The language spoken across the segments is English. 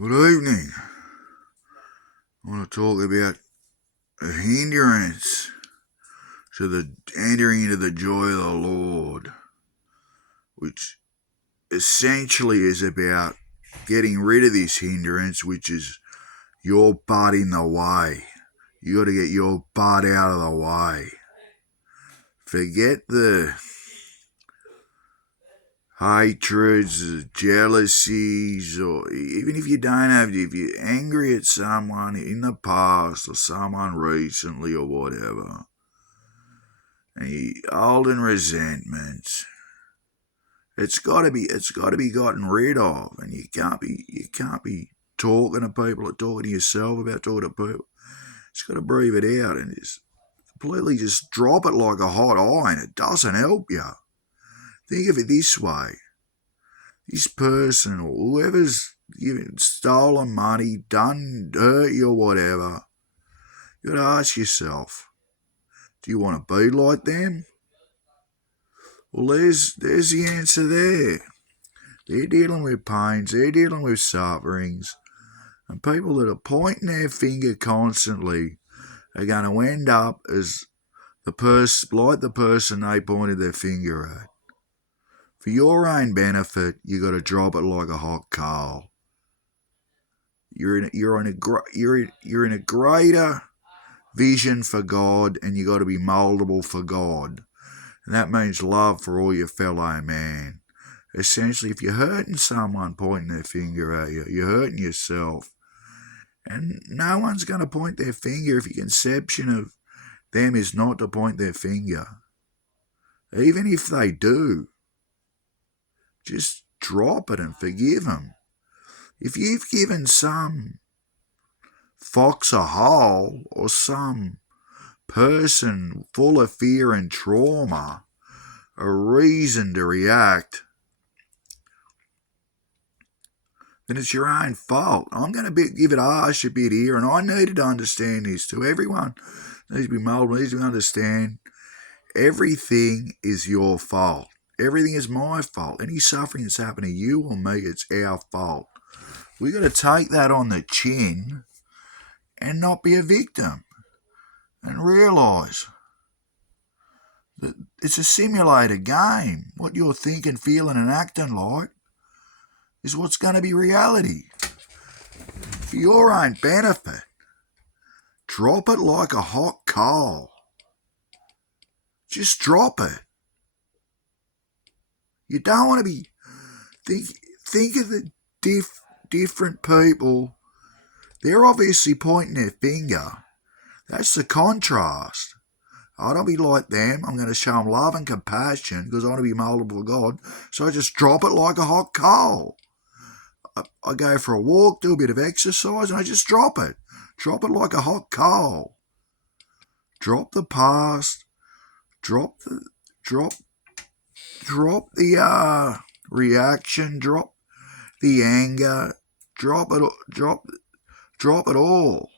Good evening. I want to talk about a hindrance to the entering into the joy of the Lord, which essentially is about getting rid of this hindrance, which is your butt in the way. You got to get your butt out of the way. Forget the hatreds, jealousies, or even if you don't have, if you're angry at someone in the past or someone recently or whatever, and you holding resentments, it's got to be gotten rid of, and you can't be talking to people or talking to yourself about talking to people. It's got to breathe it out and just completely just drop it like a hot iron. It doesn't help you. Think of it this way. This person or whoever's stolen money, done hurt you or whatever, you got to ask yourself, do you want to be like them? Well, there's the answer there. They're dealing with pains, they're dealing with sufferings, and people that are pointing their finger constantly are going to end up as the person they pointed their finger at. For your own benefit, you got to drop it like a hot coal. You're in a greater vision for God, and you got to be moldable for God, and that means love for all your fellow man. Essentially, if you're hurting someone pointing their finger at you, you're hurting yourself, and no one's going to point their finger if your conception of them is not to point their finger. Even if they do, just drop it and forgive them. If you've given some fox a hole or some person full of fear and trauma a reason to react, then it's your own fault. I'm going to give it harsh a bit here, and I needed to understand this too. Everyone needs to be molded, needs to understand everything is your fault. Everything is my fault. Any suffering that's happened to you or me, it's our fault. We got to take that on the chin and not be a victim, and realise that it's a simulated game. What you're thinking, feeling, and acting like is what's going to be reality. For your own benefit, drop it like a hot coal. Just drop it. You don't want to be... Think of the different people. They're obviously pointing their finger. That's the contrast. I don't be like them. I'm going to show them love and compassion because I want to be moldable for God. So I just drop it like a hot coal. I go for a walk, do a bit of exercise, and I just drop it. Drop it like a hot coal. Drop the past. Drop the reaction. Drop the anger. Drop it all.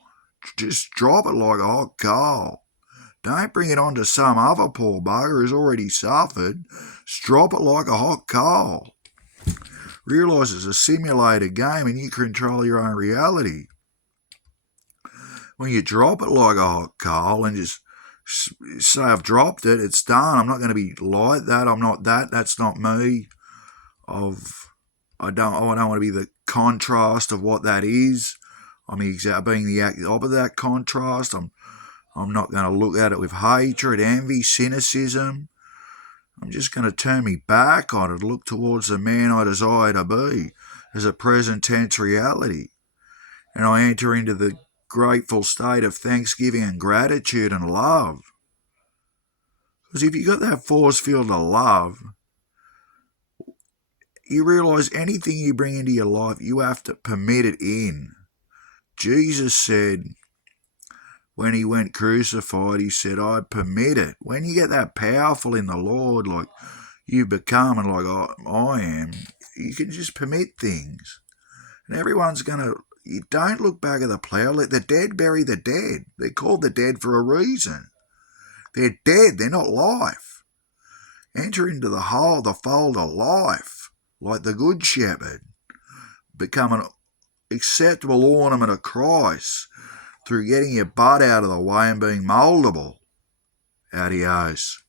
Just drop it like a hot coal. Don't bring it on to some other poor bugger who's already suffered. Just drop it like a hot coal. Realise it's a simulated game and you control your own reality. When you drop it like a hot coal and just say, I've dropped it, it's done. I'm not going to be like that. I'm not that. That's not me. I don't want to be the contrast of what that is. I'm being the opposite of that contrast. I'm not going to look at it with hatred, envy, cynicism. I'm just going to turn me back on it, look towards the man I desire to be as a present tense reality. And I enter into the grateful state of thanksgiving and gratitude and love. Because if you got that force field of love, you realise anything you bring into your life, you have to permit it in. Jesus said, when he went crucified, he said, I permit it. When you get that powerful in the Lord, like you become and like I am, you can just permit things. And everyone's going to, you don't look back at the plough. Let the dead bury the dead. They're called the dead for a reason. They're dead. They're not life. Enter into the fold of life, like the good shepherd. Become acceptable ornament of Christ through getting your butt out of the way and being mouldable. Adios.